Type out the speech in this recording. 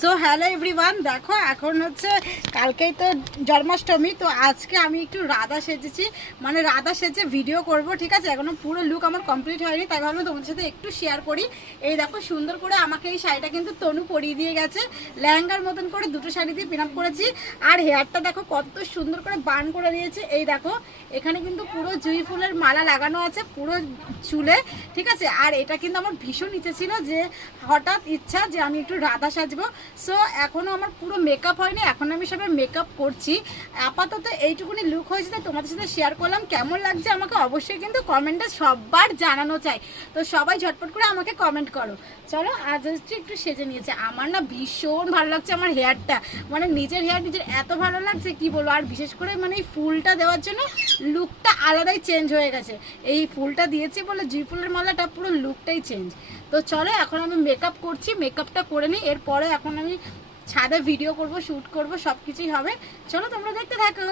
So hello everyone, দেখো এখন হচ্ছে কালকেই তো জন্মাষ্টমী। তো আজকে আমি একটু রাধা সেজেছি, মানে রাধা সেজে ভিডিও করব, ঠিক আছে। এখনো পুরো লুক আমার কমপ্লিট হয়নি, তাই ভাবলাম তোমাদের সাথে একটু শেয়ার করি। এই দেখো সুন্দর করে আমাকে এই শাড়িটা কিন্তু তনু পরিয়ে দিয়ে গেছে, লেহেঙ্গার মতন করে দুটো শাড়ি দিয়ে পিন আপ করেছি। আর হেয়ারটা দেখো কত সুন্দর করে বান করে দিয়েছে। এই দেখো এখানে কিন্তু পুরো জুঁই ফুলের মালা লাগানো আছে পুরো চুলে, ঠিক আছে। আর এটা কিন্তু আমার ভীষণ ইচ্ছে ছিল যে হঠাৎ ইচ্ছা যে আমি একটু রাধা সাজবো। সো এখনও আমার পুরো মেকআপ হয়নি, এখন আমি সবে মেকআপ করছি। আপাতত এইটুকুনি লুক হয়েছে, তাই তোমাদের সাথে শেয়ার করলাম। কেমন লাগছে আমাকে অবশ্যই কিন্তু কমেন্টে সবার জানানো চাই। তো সবাই ঝটপট করে আমাকে কমেন্ট করো। চলো আজ হচ্ছে একটু সেজে নিয়েছে। আমার না ভীষণ ভালো লাগছে আমার হেয়ারটা, মানে নিজের হেয়ার নিজের এত ভালো লাগছে কি বলবো। আর বিশেষ করে মানে এই ফুলটা দেওয়ার জন্য লুকটা আলাদাই চেঞ্জ হয়ে গেছে। এই ফুলটা দিয়েছি বলে জুঁই ফুলের মালাটা পুরো লুকটাই চেঞ্জ। তো চলো এখন আমি মেকআপ করছি, মেকআপটা করে নিই, এরপরে এখন আমি ছাদে ভিডিও করব, শ্যুট করব, সব কিছুই হবে। চলো তোমরা দেখতে থাকো।